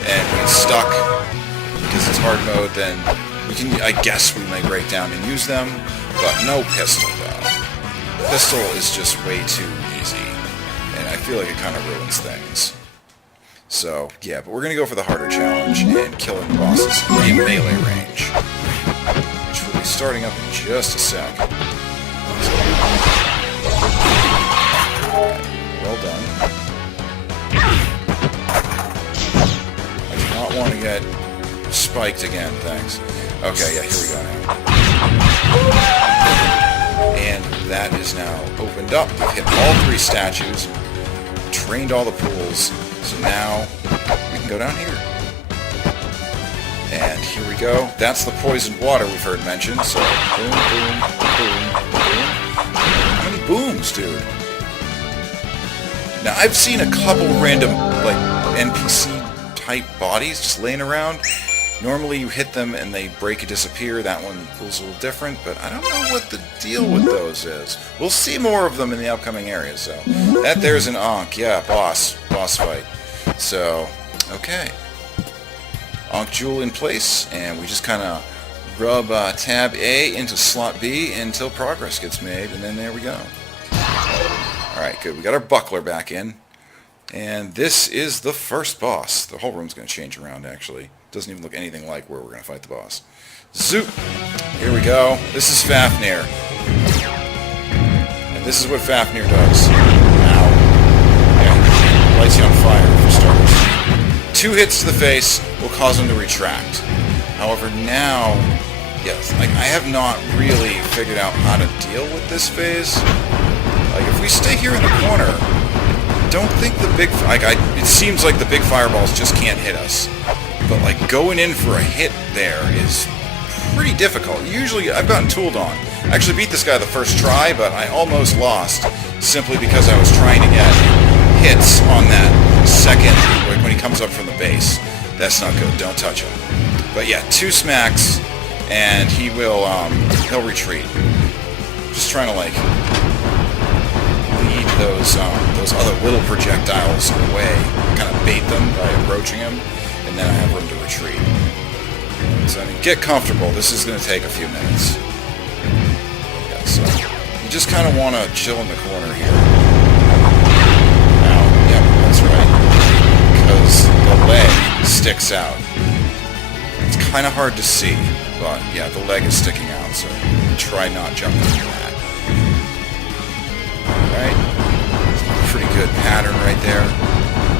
and we get stuck because it's hard mode, then we can, I guess we may break down and use them, but no pistol, though. Pistol is just way too easy, and I feel like it kind of ruins things. So, yeah, but we're going to go for the harder challenge and killing the bosses in melee range, which will be starting up in just a sec. Well done. Want to get spiked again, thanks. Okay, yeah, here we go now. And that is now opened up. We've hit all 3 statues, trained all the pools, so now we can go down here. And here we go. That's the poisoned water we've heard mentioned, so boom, boom, boom, boom. How many booms, dude? Now, I've seen a couple random, like, NPC type bodies just laying around. Normally you hit them and they break and disappear. That one feels a little different, but I don't know what the deal with those is. We'll see more of them in the upcoming areas, so. That there's an Ankh. Yeah, boss fight. So, okay. Ankh Jewel in place, and we just kind of rub tab A into slot B until progress gets made, and then there we go. Alright, good. We got our buckler back in. And this is the first boss. The whole room's going to change around, actually. Doesn't even look anything like where we're going to fight the boss. Zoop! Here we go. This is Fafnir. And this is what Fafnir does. Ow. Yeah, lights you on fire, for starters. 2 hits to the face will cause him to retract. However, now... yes, like, I have not really figured out how to deal with this phase. Like, if we stay here in the corner... don't think the big... it seems like the big fireballs just can't hit us. But, like, going in for a hit there is pretty difficult. Usually, I've gotten tooled on. I actually beat this guy the first try, but I almost lost simply because I was trying to get hits on that second, like when he comes up from the base. That's not good. Don't touch him. But, yeah, 2 smacks, and he will, he'll retreat. Just trying to, like... those other little projectiles away, kind of bait them by approaching him, and then I have room to retreat. So, I mean, get comfortable. This is going to take a few minutes. Yeah, so you just kind of want to chill in the corner here. Now, yep, that's right. Because the leg sticks out. It's kind of hard to see, but yeah, the leg is sticking out, so try not jumping into that. Alright. Pretty good pattern right there.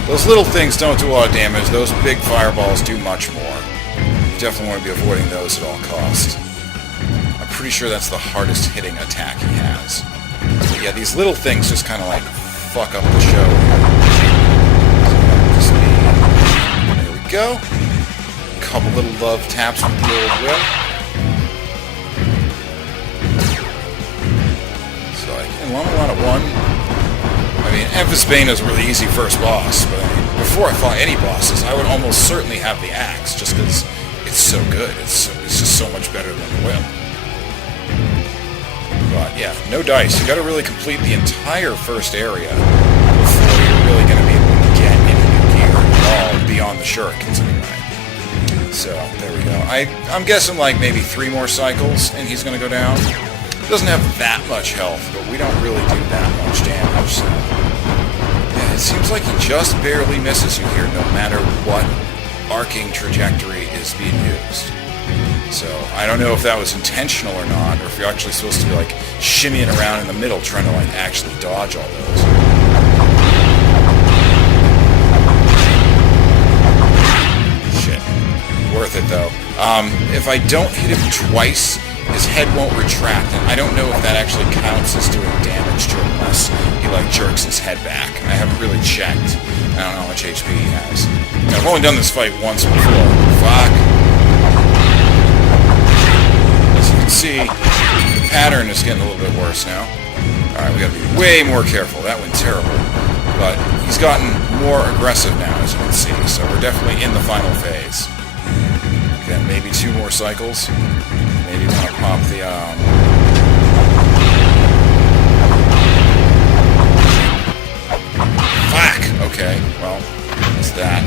Those little things don't do a lot of damage. Those big fireballs do much more. You definitely want to be avoiding those at all costs. I'm pretty sure that's the hardest hitting attack he has. But yeah, these little things just kind of like fuck up the show. There we go. A couple little love taps with the old whip. So like in La-Mulana 1, I mean, Bane is a really easy first boss, but I mean, before I fought any bosses, I would almost certainly have the axe, just because it's so good. It's just so much better than the whip. But yeah, no dice. You got to really complete the entire first area before you're really going to be able to get any new gear at all beyond the shurikens anyway. So, there we go. I'm guessing like maybe 3 more cycles, and he's going to go down. He doesn't have that much health, but we don't really do that much damage, so... Yeah, it seems like he just barely misses you here, no matter what arcing trajectory is being used. So, I don't know if that was intentional or not, or if you're actually supposed to be, like, shimmying around in the middle trying to, like, actually dodge all those. Shit. Worth it, though. If I don't hit him twice, his head won't retract, and I don't know if that actually counts as doing damage to him unless he, like, jerks his head back. I haven't really checked. I don't know how much HP he has. I've only done this fight once before. Fuck. As you can see, the pattern is getting a little bit worse now. Alright, we gotta be way more careful. That went terrible. But he's gotten more aggressive now, as you can see, so we're definitely in the final phase. Again, maybe 2 more cycles. Maybe want to pop the, Fuck! Okay, well, that's that.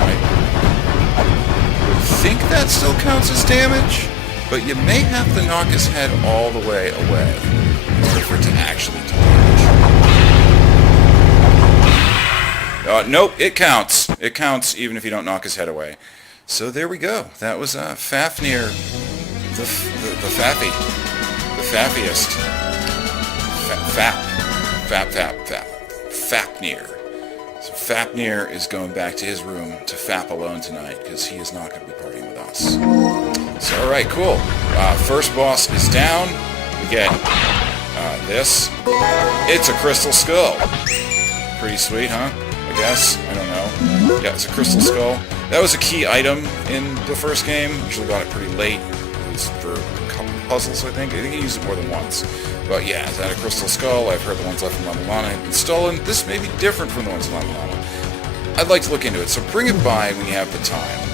I would think that still counts as damage, but you may have to knock his head all the way away in order for it to actually do damage. Nope, it counts. It counts even if you don't knock his head away. So there we go. That was Fafnir, the Faffy. The Faffiest. Fafnir. So Fafnir is going back to his room to fap alone tonight because he is not going to be partying with us. So alright, cool. First boss is down. We get this. It's a crystal skull. Pretty sweet, huh? I guess. I don't know. Yeah, it's a crystal skull. That was a key item in the first game. Usually got it pretty late. It was for a couple puzzles, I think. I think you used it more than once. But yeah, is that a crystal skull? I've heard the ones left from La-Mulana have been stolen. This may be different from the ones in La-Mulana. I'd like to look into it, so bring it by when you have the time.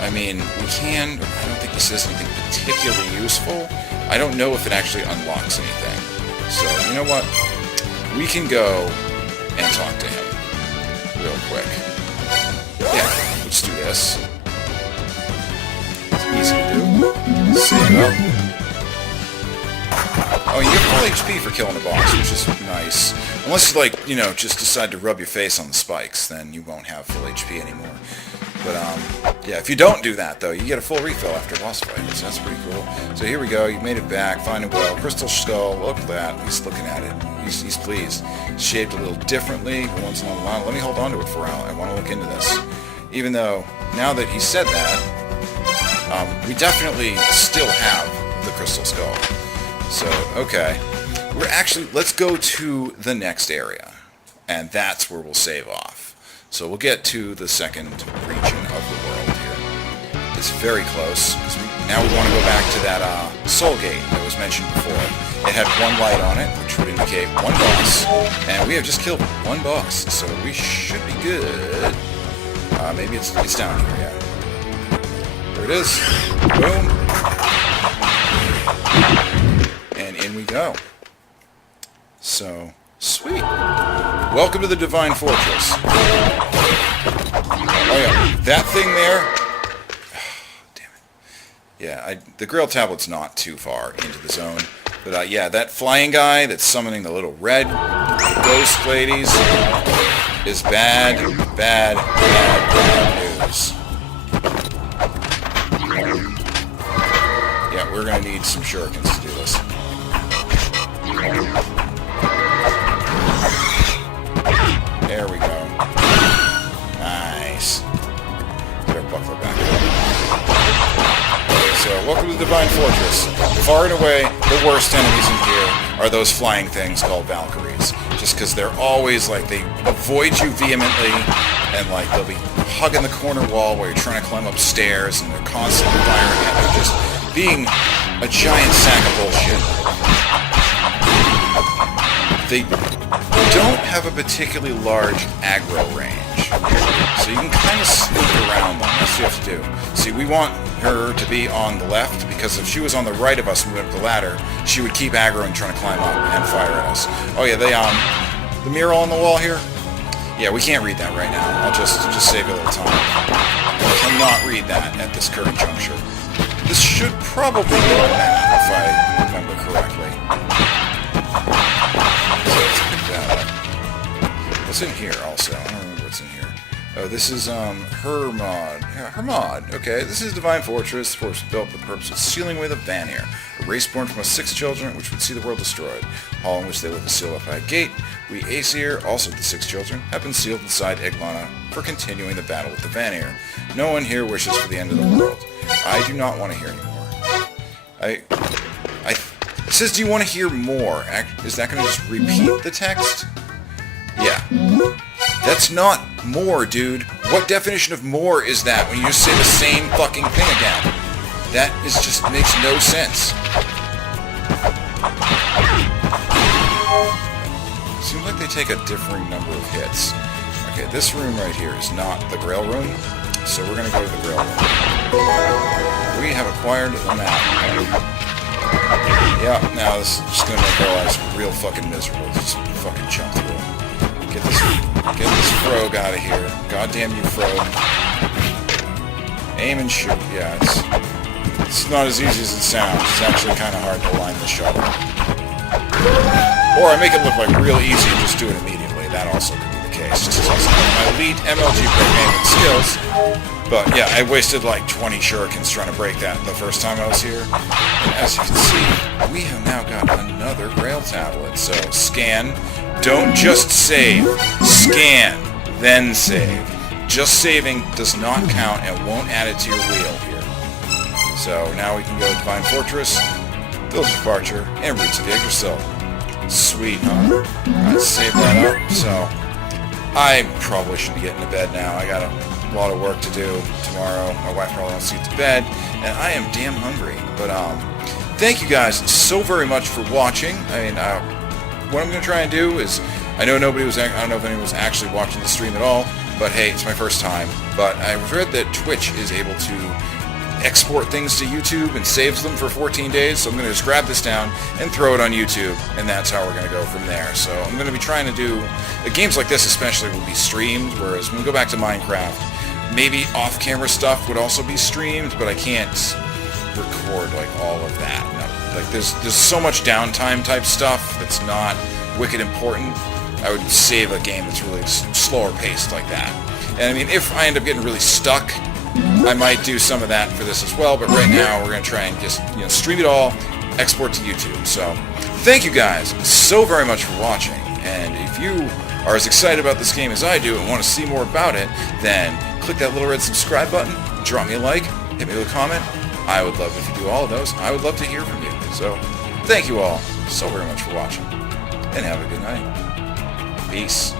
I mean, we can... I don't think this is anything particularly useful. I don't know if it actually unlocks anything. So, you know what? We can go and talk to him real quick. Yeah, let's do this. It's easy to do. Save up. Oh, you get full HP for killing a boss, which is nice. Unless you, like, you know, just decide to rub your face on the spikes, then you won't have full HP anymore. But, yeah, if you don't do that, though, you get a full refill after a boss fight, so that's pretty cool. So here we go, you made it back, fine and well. Crystal skull, look at that. He's looking at it. He's pleased. It's shaped a little differently. Once in a while. Let me hold on to it for a while. I want to look into this. Even though, now that he said that, we definitely still have the crystal skull. So, okay. We're actually, let's go to the next area. And that's where we'll save off. So we'll get to the second region of the world here. It's very close, because now we want to go back to that soul gate that was mentioned before. It had 1 light on it, which would indicate 1 boss. And we have just killed 1 boss, so we should be good. Maybe it's down here, yeah. There it is. Boom. And in we go. So, sweet. Welcome to the Divine Fortress. Oh yeah, that thing there... Damn it. Yeah, the Grail Tablet's not too far into the zone. But yeah, that flying guy that's summoning the little red ghost ladies is bad, bad, bad, bad news. Yeah, we're gonna need some shurikens to do this. There we go. Nice. Get our buckler back. So, welcome to the Divine Fortress. Far and away, the worst enemies in here are those flying things called Valkyries. Just because they're always, like, they avoid you vehemently, and, like, they'll be hugging the corner wall while you're trying to climb upstairs, and they're constantly firing at you, just being a giant sack of bullshit. They don't have a particularly large aggro range, so you can kind of sneak around them. That's what you have to do. See, we want her to be on the left, because if she was on the right of us moving up the ladder, she would keep aggroing trying to climb up and fire at us. Oh yeah, the mural on the wall here? Yeah, we can't read that right now. I'll just save a little time. I cannot read that at this current juncture. This should probably be a map, if I remember correctly. So let's pick that up. What's in here also? I don't remember what's in here. Oh, this is, her mod. Yeah, her mod. Okay, this is Divine Fortress. The fortress built for the purpose of sealing away the Vanir, a race born from us 6 children, which would see the world destroyed. Hall in which they live is sealed up by a gate. We Aesir, also the 6 children, have been sealed inside La-Mulana for continuing the battle with the Vanir. No one here wishes for the end of the world. I do not want to hear anymore. It says, do you want to hear more? Is that going to just repeat the text? Yeah. That's not more, dude. What definition of more is that when you just say the same fucking thing again? That just makes no sense. Seems like they take a differing number of hits. Okay, this room right here is not the Grail room, so we're gonna go to the Grail room. We have acquired the map. Yeah, now this is just gonna make our lives real fucking miserable. Just fucking chunk through it. Get this frog out of here. Goddamn you, frog. Aim and shoot. Yeah, it's not as easy as it sounds. It's actually kind of hard to line the shot. Or I make it look like real easy and just do it immediately. That also could be the case. Just because I have my elite MLG programming skills. But yeah, I wasted like 20 shurikens trying to break that the first time I was here. And as you can see, we have now got another Grail tablet. So scan. Don't just save. Scan. Then save. Just saving does not count and won't add it to your wheel here. So now we can go to Divine Fortress, Village of Departure, and Roots of the Yggdrasil. Sweet, huh? Alright, save that up. So I probably should be getting to bed now. I got a lot of work to do tomorrow. My wife probably wants to get to bed, and I am damn hungry. But thank you guys so very much for watching. I mean, what I'm going to try and do is, I know nobody was, I don't know if anyone was actually watching the stream at all, but hey, it's my first time. But I read that Twitch is able to export things to YouTube and saves them for 14 days, so I'm going to just grab this down and throw it on YouTube, and that's how we're going to go from there. So I'm going to be trying to do, games like this especially will be streamed, whereas when we go back to Minecraft, maybe off-camera stuff would also be streamed, but I can't record like all of that. No, like there's so much downtime type stuff that's not wicked important. I would save a game that's really slower paced like that. And I mean, if I end up getting really stuck, I might do some of that for this as well, but right now we're going to try and just, stream it all, export to YouTube. So, thank you guys so very much for watching, and if you are as excited about this game as I do and want to see more about it, then click that little red subscribe button, drop me a like, hit me with a comment. I would love if you do all of those. I would love to hear from you. So, thank you all so very much for watching, and have a good night. Peace.